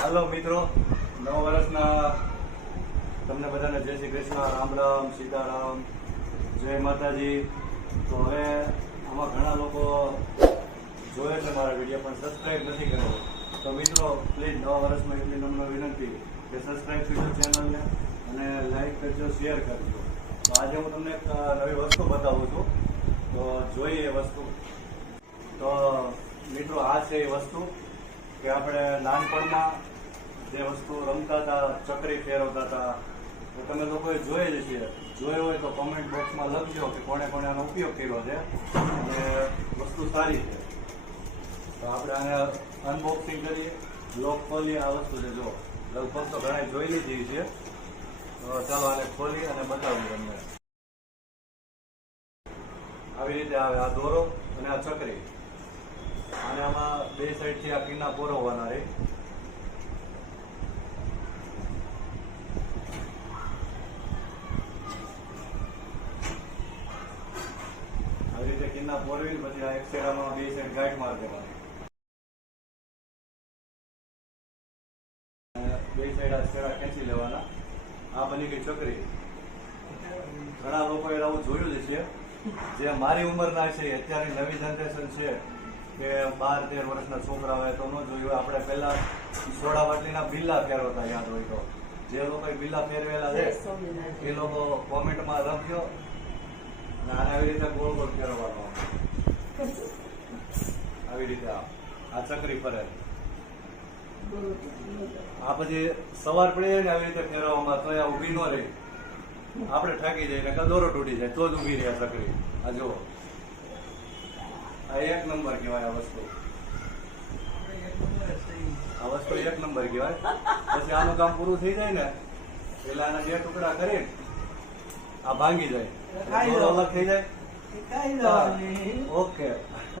હાલો મિત્રો, નવા વર્ષના તમને બધાને જય શ્રી કૃષ્ણ, રામ રામ, સીતારામ, જય માતાજી. તો હવે આમાં ઘણા લોકો જોયે છે મારા વિડીયો પણ સબસ્ક્રાઈબ નથી કર્યો. તો મિત્રો પ્લીઝ નવા વર્ષમાં એટલી નમ્ર વિનંતી કે સબસ્ક્રાઈબ કરજો ચેનલને અને લાઈક કરજો, શેર કરજો. તો આજે હું તમને એક નવી વસ્તુ બતાવું છું, તો જોઈએ એ વસ્તુ. તો મિત્રો આ છે એ વસ્તુ કે આપણે નાનપણમાં જે વસ્તુ રમતા હતા, ચકરી ફેરવતા હતા, તો તમે લોકોએ જોઈ જ છે. જોયો હોય તો કોમેન્ટ બોક્સમાં લખજો કે કોણે કોણે આનો ઉપયોગ કર્યો છે અને વસ્તુ સારી છે. તો આપણે આને અનબોક્સિંગ કરીએ, લોક ખોલીએ. આ વસ્તુ છે, જો લગભગ તો ઘણા જોઈ લીધી છે. તો ચાલો આને ખોલી અને બતાવું તમને. આવી રીતે આવે આ દોરો અને આ ચકરી, અને આમાં બે સાઈડથી આ કિના પોરવવાના રહે. આવી રીતે કિના પોરવી પછી આ એક સાઈડ આમાં બે સાઈડ ગાંઠ માર દેવાની. બે સાઈડ આ છેડા ખેંચી લેવાના. આ બની ગઈ ચકરી. ઘણા લોકોએ આવું જોયું જ છે. જે મારી ઉંમરના છે, અત્યારની નવી જનરેશન છે કે 12-13 વર્ષના છોકરા હોય તો ન જોયું. આપણે પહેલા સોડા બાટલીના બિલ્લા ફેરવતા, યાદ હોય તો. જે લોકોએ બિલ્લા ફેરવેલા છે એ લોકો કોમેન્ટમાં લખજો. અને આને આવી રીતે ગોળ ગોળ ફેરવવાનો. આવી રીતે આ ચકરી ફરે. આ પછી સવાર પડી જાય ને આવી રીતે ફેરવવામાં, તો આ ઊભી ન રહી. આપણે ઠાકી જઈએ ને દોરો તૂટી જાય તો જ ઊભી રહે ચકરી. આ જુઓ, આ એક નંબર કહેવાય. આ વસ્તુ એક નંબર કહેવાય. પછી આનું કામ પૂરું થઈ જાય ને એટલે આના 2 ટુકડા કરીને આ ભાંગી જાય, દોરો અલગ થઈ જાય. ઓકે.